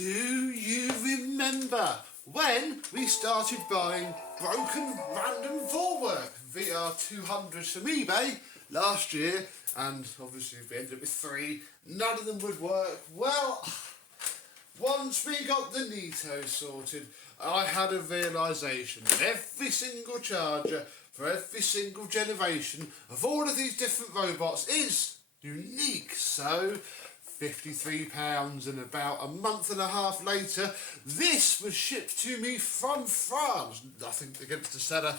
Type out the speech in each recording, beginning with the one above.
Do you remember when we started buying broken random Vorwerk VR200s from eBay last year, and obviously we ended up with 3, none of them would work? Well, once we got the Nito sorted, I had a realisation that every single charger for every single generation of all of these different robots is unique. So £53, and about a month and a half later this was shipped to me from France. Nothing against the seller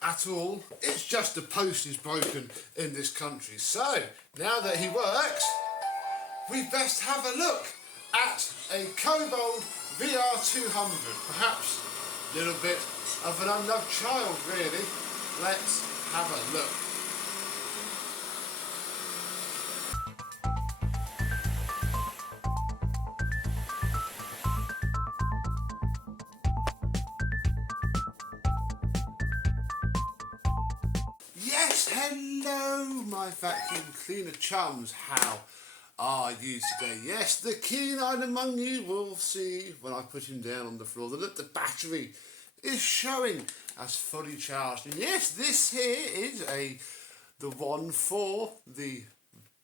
at all, it's just the post is broken in this country. So now that he works, we best have a look at a Kobold VR200. Perhaps a little bit of an unloved child, really. Let's have a look. Yes, hello my vacuum cleaner chums, how are you today? Yes, the keen-eyed among you will see when I put him down on the floor that the battery is showing as fully charged. And yes, this here is the one for the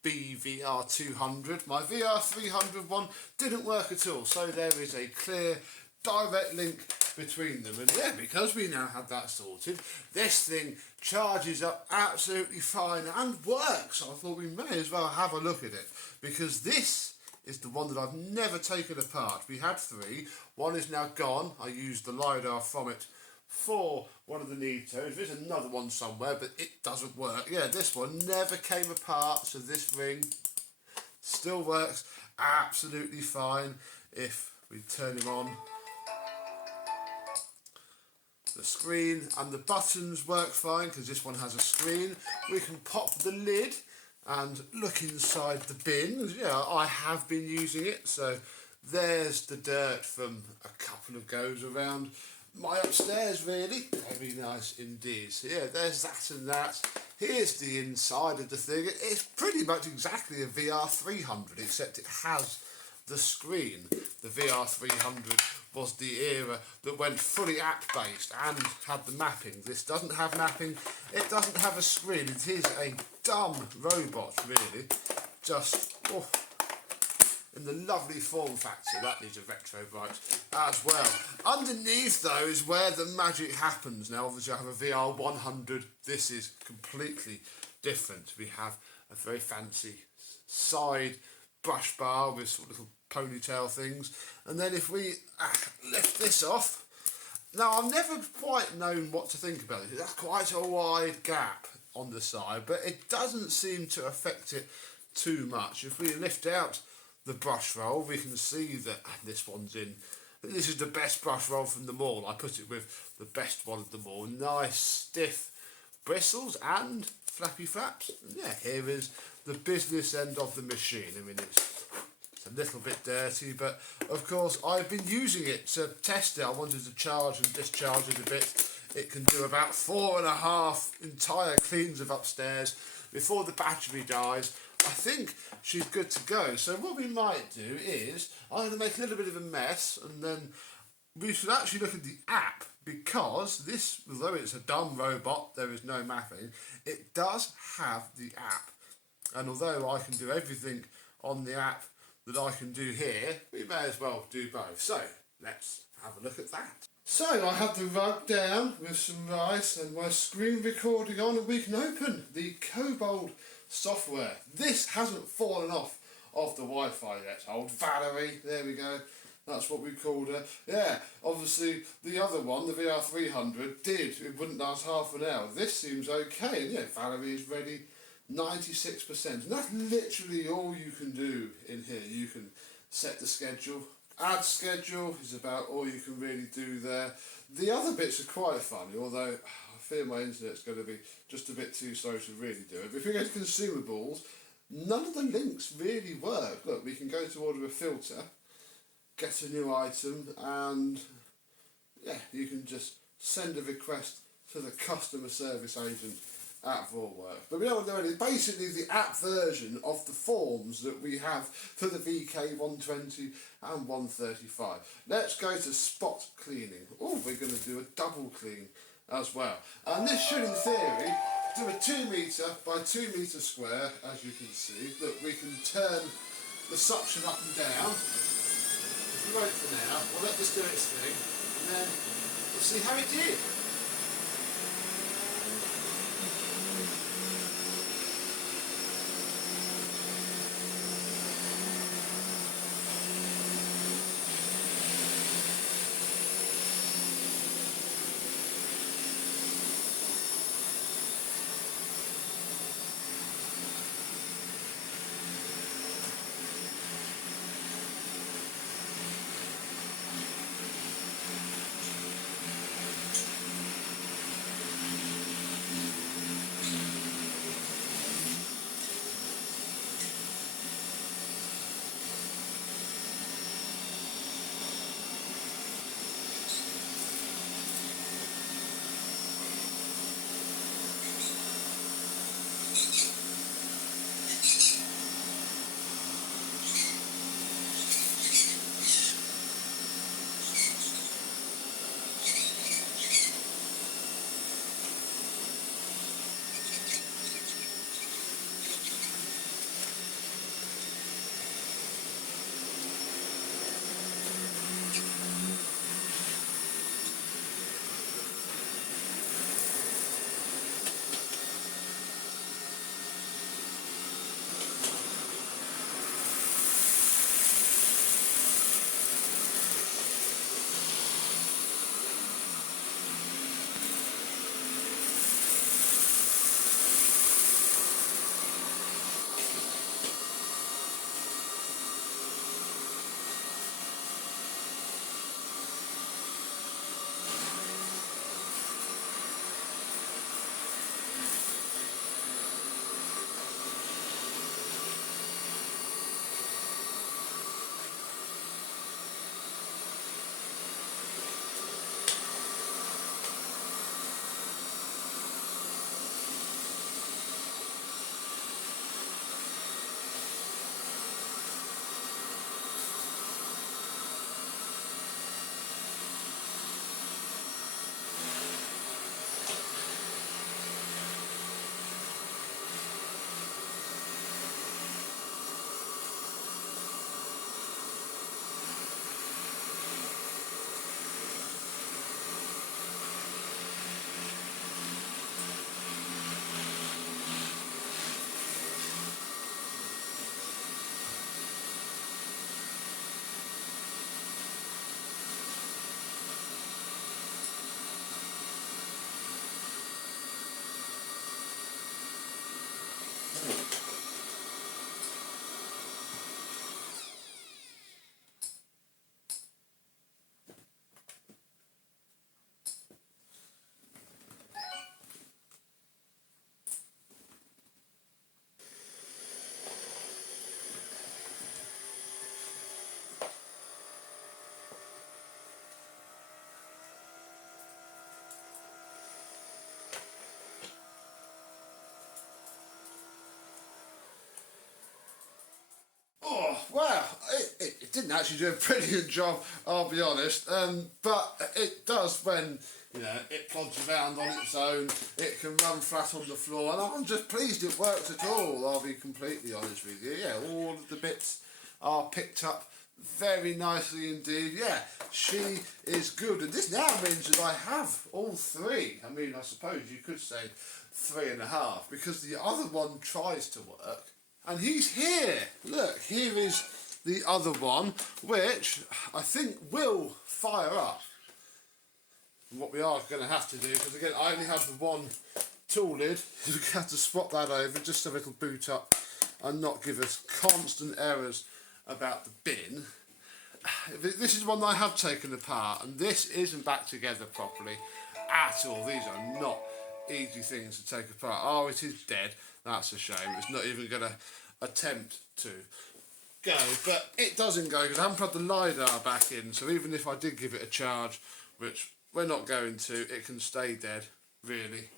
BVR200. My VR300 one didn't work at all, so there is a clear direct link between them. And yeah, because we now have that sorted, this thing charges up absolutely fine and works. I thought we may as well have a look at it, because this is the one that I've never taken apart. We had 3, one is now gone. I used the LiDAR from it for one of the Nitos. There's another one somewhere, but it doesn't work. Yeah, this one never came apart, so this ring still works absolutely fine. If we turn him on, the screen and the buttons work fine because this one has a screen. We can pop the lid and look inside the bin. Yeah, I have been using it, so there's the dirt from a couple of goes around my upstairs, really. Very nice indeed. So yeah, there's that and that. Here's the inside of the thing. It's pretty much exactly a VR300, except it has the screen. The VR300 was the era that went fully app-based and had the mapping. This doesn't have mapping, it doesn't have a screen. It is a dumb robot, really. Just in the lovely form factor. That needs a retro bright as well. Underneath though is where the magic happens. Now obviously I have a VR100. This is completely different. We have a very fancy side brush bar with sort of little ponytail things, and then if we lift this off, now I've never quite known what to think about it. That's quite a wide gap on the side, but it doesn't seem to affect it too much. If we lift out the brush roll, we can see that this one's in. This is the best brush roll from them all. I put it with the best one of them all. Nice stiff bristles and flappy flaps. And yeah, here is the business end of the machine. I mean, it's a little bit dirty, but of course I've been using it to test it. I wanted to charge and discharge it a bit. It can do about 4.5 entire cleans of upstairs before the battery dies. I think she's good to go. So what we might do is I'm going to make a little bit of a mess, and then we should actually look at the app, because this, although it's a dumb robot, there is no mapping, it does have the app. And although I can do everything on the app that I can do here, we may as well do both. So let's have a look at that. So I have the rug down with some rice and my screen recording on, and we can open the Kobold software. This hasn't fallen off the Wi-Fi yet. Old Valerie, there we go. That's what we called her. Yeah, obviously the other one, the VR300, it wouldn't last half an hour. This seems okay, and yeah, Valerie is ready 96%. And that's literally all you can do in here. You can set the schedule. Add schedule is about all you can really do there. The other bits are quite funny, although I fear my internet's going to be just a bit too slow to really do it. But if we go to consumables, none of the links really work. Look, we can go to order a filter, get a new item, and yeah, you can just send a request to the customer service agent at Vorwerk. But we don't want to do anything. Basically, the app version of the forms that we have for the VK120 and 135. Let's go to spot cleaning. Oh, we're going to do a double clean as well. And this should, in theory, do a 2 metre by 2 metre square, as you can see. Look, we can turn the suction up and down. If we wait for now, we'll let this do its thing, and then we'll see how it did. Oh, wow, it didn't actually do a brilliant job, I'll be honest, but it does when, you know, it plods around on its own, it can run flat on the floor, and I'm just pleased it worked at all, I'll be completely honest with you. Yeah, all of the bits are picked up very nicely indeed. Yeah, she is good, and this now means that I have all three. I mean, I suppose you could say 3.5, because the other one tries to work. And he's here. Look, here is the other one, which I think will fire up. And what we are going to have to do, because again, I only have the one tool lid, we have to swap that over just so it'll boot up and not give us constant errors about the bin. This is one that I have taken apart, and this isn't back together properly at all. These are not easy things to take apart. Oh, it is dead. That's a shame. It's not even going to attempt to go, but it doesn't go because I haven't put the LiDAR back in, so even if I did give it a charge, which we're not going to, it can stay dead, really.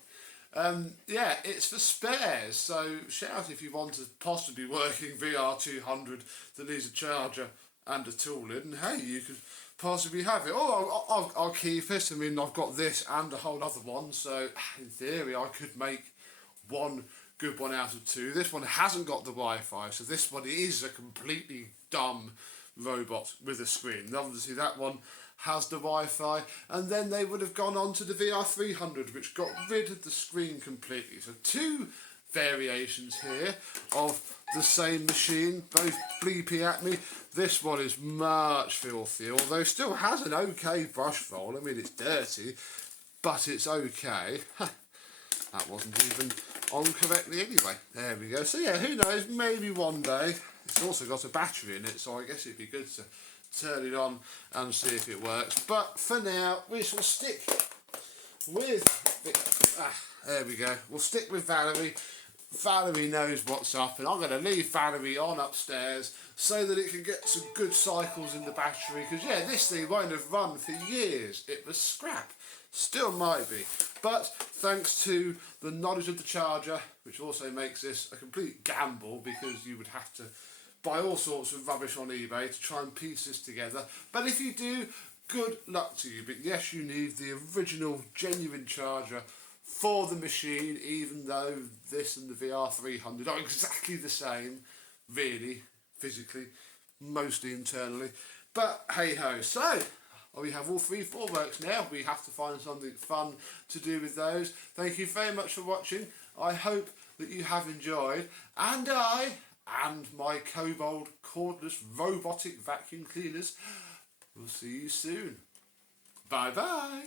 Yeah, it's for spares, so shout if you want a possibly working VR200 that needs a charger and a tool in, and hey, you could possibly have it. Oh, I'll keep it. I mean, I've got this and a whole other one, so in theory I could make one good one out of two. This one hasn't got the Wi-Fi, so this one is a completely dumb robot with a screen. And obviously that one has the Wi-Fi, and then they would have gone on to the VR300, which got rid of the screen completely. So two variations here of the same machine, both bleepy at me. This one is much filthier, although still has an okay brush roll. I mean, it's dirty, but it's okay. That wasn't even on correctly anyway. There we go. So yeah, who knows, maybe one day. It's also got a battery in it, so I guess it'd be good to turn it on and see if it works. But for now, we shall stick with... there we go. We'll stick with Valerie. Valerie knows what's up, and I'm going to leave Valerie on upstairs so that it can get some good cycles in the battery, because yeah, this thing won't have run for years. It was scrap. Still might be, but thanks to the knowledge of the charger, which also makes this a complete gamble, because you would have to buy all sorts of rubbish on eBay to try and piece this together. But if you do, good luck to you. But yes, you need the original genuine charger for the machine, even though this and the VR300 are exactly the same, really, physically, mostly internally. But hey ho. So we have all three Vorwerks now. We have to find something fun to do with those. Thank you very much for watching. I hope that you have enjoyed, and I and my Kobold cordless robotic vacuum cleaners will see you soon. Bye bye.